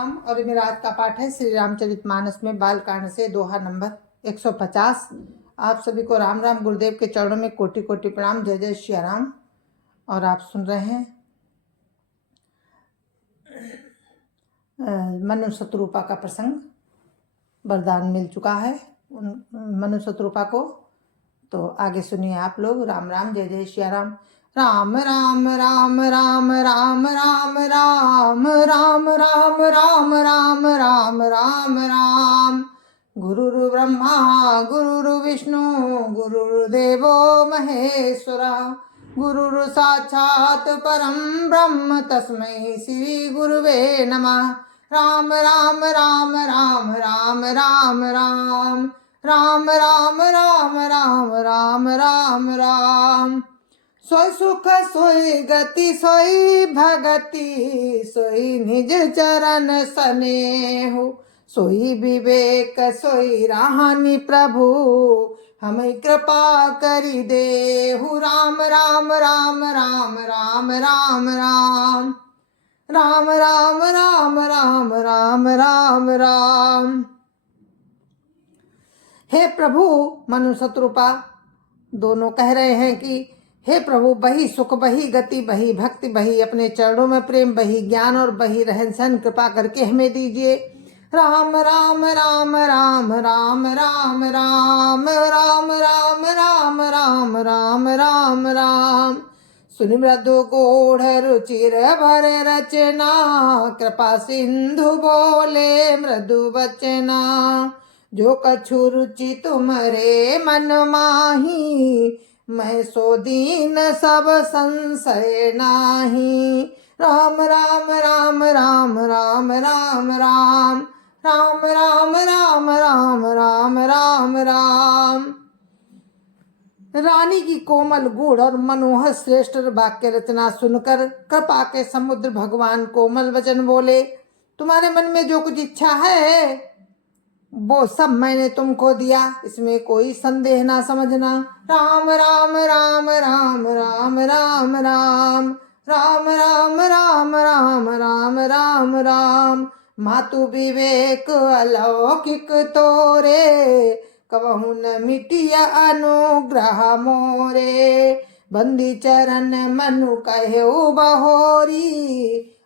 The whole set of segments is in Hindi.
और मेरा आज का पाठ है श्री रामचरितमानस में बालकांड से दोहा नंबर 150। आप सभी को राम राम। गुरुदेव के चरणों में कोटि कोटि प्रणाम। जय जय श्री राम। और आप सुन रहे हैं मनु शत्रुपा का प्रसंग। वरदान मिल चुका है मनु शत्रुपा को, तो आगे सुनिए आप लोग। राम राम। जय जय श्री राम। राम राम राम राम राम राम राम राम राम राम राम राम राम राम। गुरुर् ब्रह्मा गुरुर् विष्णु गुरुर्देवो महेश्वरा। गुरुर् साक्षात् परं ब्रह्म तस्मै श्री गुरुवे नमः। राम राम राम राम राम राम राम राम राम राम राम राम राम राम। सोई सुख सोई गति सोई भगति सोई निज चरण स्नेहु। सोई विवेक सोई राहानि प्रभु हमें कृपा करि देहु। राम राम राम राम राम राम राम राम राम राम राम राम राम राम। हे प्रभु, मनु शत्रुपा दोनों कह रहे हैं कि हे प्रभु, बही सुख बही गति बही भक्ति बही अपने चरणों में प्रेम बही ज्ञान और बही रहन सहन कृपा करके हमें दीजिए। राम राम राम राम राम राम राम राम राम राम राम राम राम राम। सुनि मृदु गूढ़ रुचिर भर रचना कृपा सिंधु बोले मृदु वचना। जो कछु रुचि तुम्हारे मन माही मैं सो दीन सब संशय नाही। राम राम राम राम राम राम राम राम राम राम राम राम राम राम। रानी की कोमल गूढ़ और मनोहर श्रेष्ठ वाक्य रचना सुनकर कृपा के समुद्र भगवान कोमल वचन बोले, तुम्हारे मन में जो कुछ इच्छा है वो सब मैंने तुमको दिया, इसमें कोई संदेह ना समझना। राम राम राम राम राम राम राम राम राम राम राम राम राम राम। मातु विवेक अलौकिक तोरे कबहु न मिटिया अनुग्रह मोरे। बंदी चरण मनु कहेउ बहोरी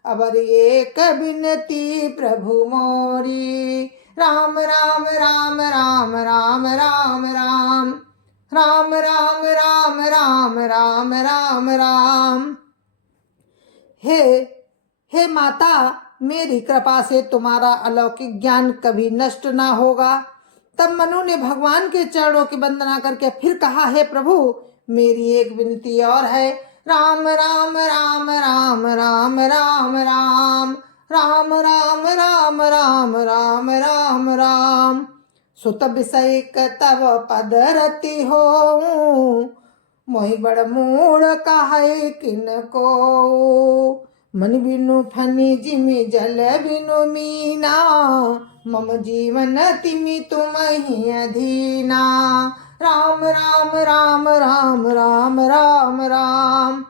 अबर एक बिनती प्रभु मोरी। राम राम राम राम राम राम राम राम राम राम राम राम राम राम। हे माता, मेरी कृपा से तुम्हारा अलौकिक ज्ञान कभी नष्ट ना होगा। तब मनु ने भगवान के चरणों की वंदना करके फिर कहा, हे प्रभु, मेरी एक विनती और है। राम राम राम राम राम राम राम राम राम राम राम राम राम राम। सुत विषय तब पद रति हो मोहि बड़ मूढ़ कहे किन को। मन बिनु फनी जिमि जल बिनु मीना मम जीवन तिमि तुम्हि अधीना। राम राम राम राम राम राम राम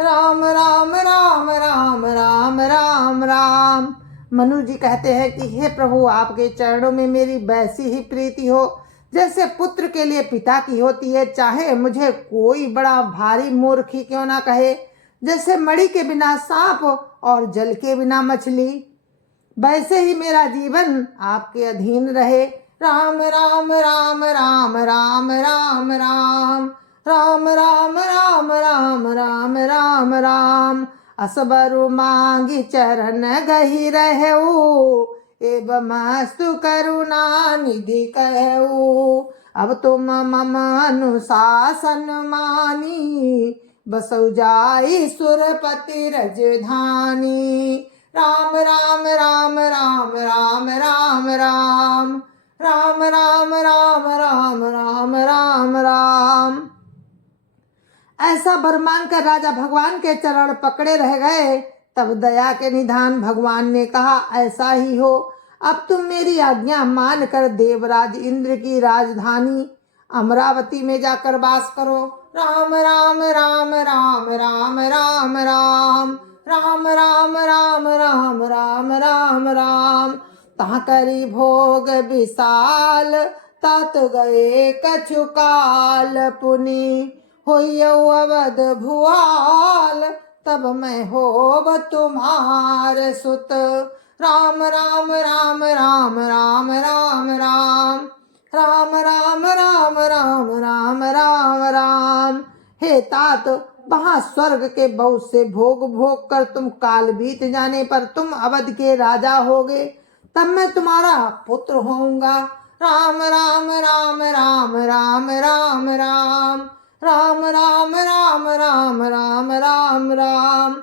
राम राम राम राम राम राम राम। मनु जी कहते हैं कि हे प्रभु, आपके चरणों में मेरी वैसी ही प्रीति हो जैसे पुत्र के लिए पिता की होती है, चाहे मुझे कोई बड़ा भारी मूर्खी क्यों ना कहे। जैसे मणि के बिना सांप और जल के बिना मछली, वैसे ही मेरा जीवन आपके अधीन रहे। राम राम राम राम राम राम राम राम राम राम राम राम राम राम। असबरु मांगी चरण गही रहऊ एवं मस्तु करुणा निधि कहऊ। अब तुम मम अनुशासन मानी बसौ जाई सुरपति रजधानी। राम राम राम राम राम राम राम राम राम राम राम राम राम राम। ऐसा वर मांगकर राजा भगवान के चरण पकड़े रह गए। तब दया के निधान भगवान ने कहा, ऐसा ही हो। अब तुम मेरी आज्ञा मानकर देवराज इंद्र की राजधानी अमरावती में जाकर वास करो। राम राम राम राम राम राम राम राम राम राम राम राम राम राम। तहाँ करी भोग विशाल तात गए कछु काल पुनि होई अवध भुआल तब मैं होब तुम्हार सुत। राम राम राम राम राम राम राम राम राम राम राम राम राम राम। हे तात, वहाँ स्वर्ग के बहुत से भोग भोग कर तुम काल बीत जाने पर तुम अवध के राजा होगे, तब मैं तुम्हारा पुत्र होऊंगा। राम राम राम राम राम राम राम राम राम राम राम राम राम राम।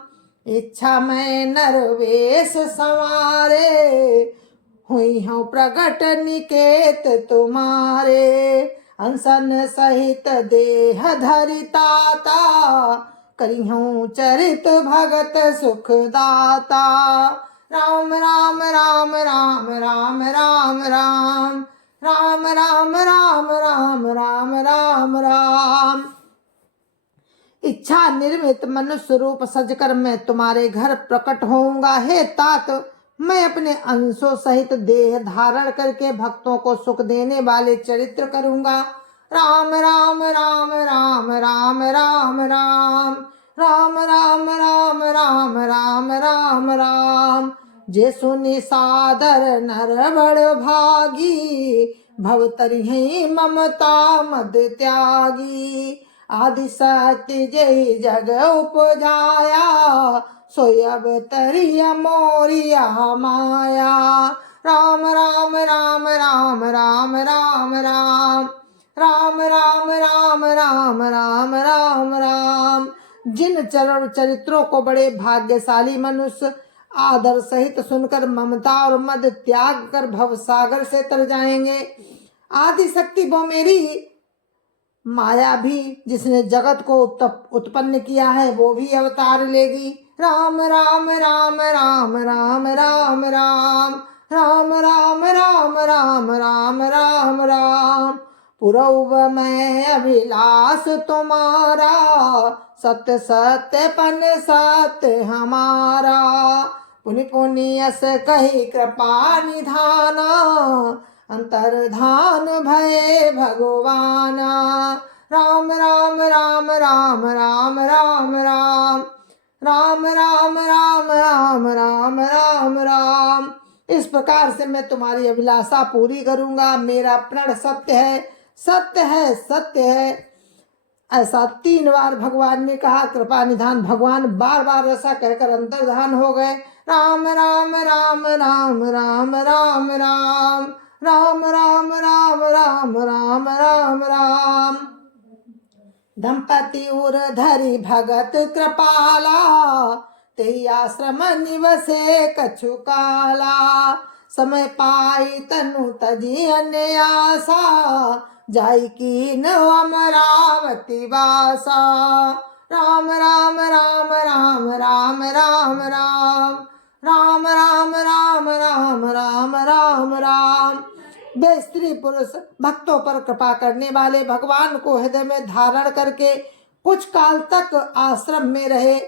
इच्छा मैं नरवेश संवारे हुई हूँ प्रगट निकेत तुम्हारे। अनसन सहित देह धरिताता करी हूँ चरित भगत सुखदाता। राम राम राम राम राम राम राम राम राम राम राम राम राम राम। इच्छा निर्मित मनुष्य रूप सजकर मैं तुम्हारे घर प्रकट होऊंगा। हे तात, मैं अपने अंशों सहित देह धारण करके भक्तों को सुख देने वाले चरित्र करूंगा। राम राम राम राम राम राम राम राम राम राम राम राम राम राम। जे सुनि सादर नर बड़ भागी भवतरि ममता मद त्यागी। आदि शक्ति जय जग उपजाया सोय अवतरिय मोरिया माया। राम राम राम राम राम राम राम राम राम राम राम राम राम राम। जिन चरण चरित्रों को बड़े भाग्यशाली मनुष्य आदर सहित सुनकर ममता और मद त्याग कर भव सागर से तर जाएंगे। आदि शक्ति वो मेरी माया भी जिसने जगत को उत्पन्न किया है वो भी अवतार लेगी। राम राम राम राम राम राम राम राम राम राम राम राम राम राम। पुरौव मैं अभिलाष तुम्हारा सत्य सत्य पन सत्य हमारा। पुनि पुनि यस कही कृपा निधाना अंतर्धान भये भगवाना। राम राम राम राम राम राम राम राम राम राम राम राम राम राम। इस प्रकार से मैं तुम्हारी अभिलाषा पूरी करूंगा। मेरा प्रण सत्य है, सत्य है, सत्य है। ऐसा 3 बार भगवान ने कहा। कृपा निधान भगवान बार बार ऐसा कहकर अंतर्धान हो गए। राम राम राम राम राम राम राम राम राम राम राम राम राम राम। दंपति उर धरि भगत कृपाला ते आश्रम निवसे कछु काला। समय पाई तनु तजी अन्य आशा जाई कीन अमरावती वासा। राम राम राम राम राम राम राम राम राम राम राम राम राम राम। वे स्त्री पुरुष भक्तों पर कृपा करने वाले भगवान को हृदय में धारण करके कुछ काल तक आश्रम में रहे,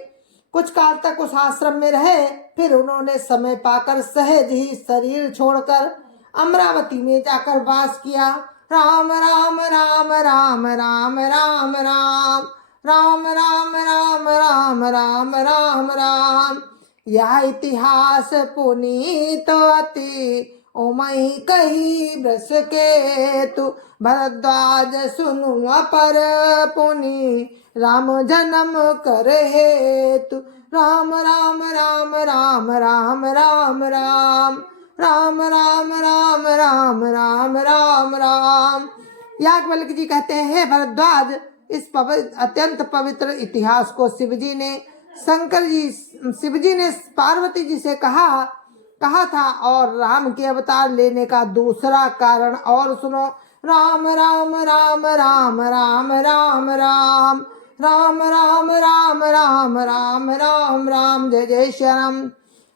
कुछ काल तक उस आश्रम में रहे। फिर उन्होंने समय पाकर सहज ही शरीर छोड़कर अमरावती में जाकर वास किया। राम राम राम राम राम राम राम राम राम राम राम राम राम राम। यह इतिहास पुनीत अति ओमई कही ब्रस के तु भरद्वाज सुनु अपर पुनि राम जन्म कर हेतु। राम राम राम राम राम राम राम राम राम राम राम राम राम राम। याज्ञवल्क्य जी कहते हैं, भरद्वाज, इस अत्यंत पवित्र इतिहास को शिवजी ने पार्वती जी से कहा था। और राम के अवतार लेने का दूसरा कारण और सुनो। राम राम राम राम राम राम राम राम राम राम राम राम राम राम। जय जय श्री राम।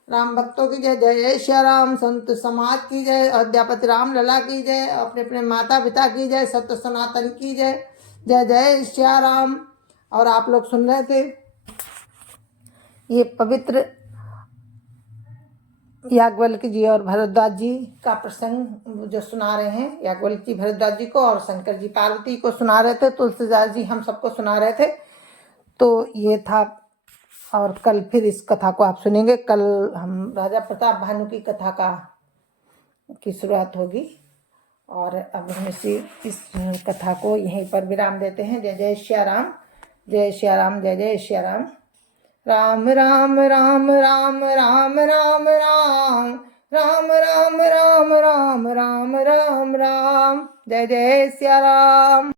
राम भक्तों की जय, जय श्री राम। संत समाज की जय, अयोध्यापति राम लला की जय, अपने अपने माता पिता की जय, सत्य सनातन की जय। जय जय श्री राम। और आप लोग सुन रहे थे ये पवित्र याज्ञवल्क्य जी और भरद्वाज जी का प्रसंग जो सुना रहे हैं, याज्ञवल्क्य जी भरद्वाज जी को और शंकर जी पार्वती को सुना रहे थे, तुलसीदास जी हम सबको सुना रहे थे। तो ये था, और कल फिर इस कथा को आप सुनेंगे। कल हम राजा प्रताप भानु की कथा की शुरुआत होगी। और अब हम इस कथा को यहीं पर विराम देते हैं। जय जय श्या राम, जय श्या राम, जय जय श्या राम। राम राम राम राम राम राम राम राम राम राम राम राम राम राम। जय जय श्या राम।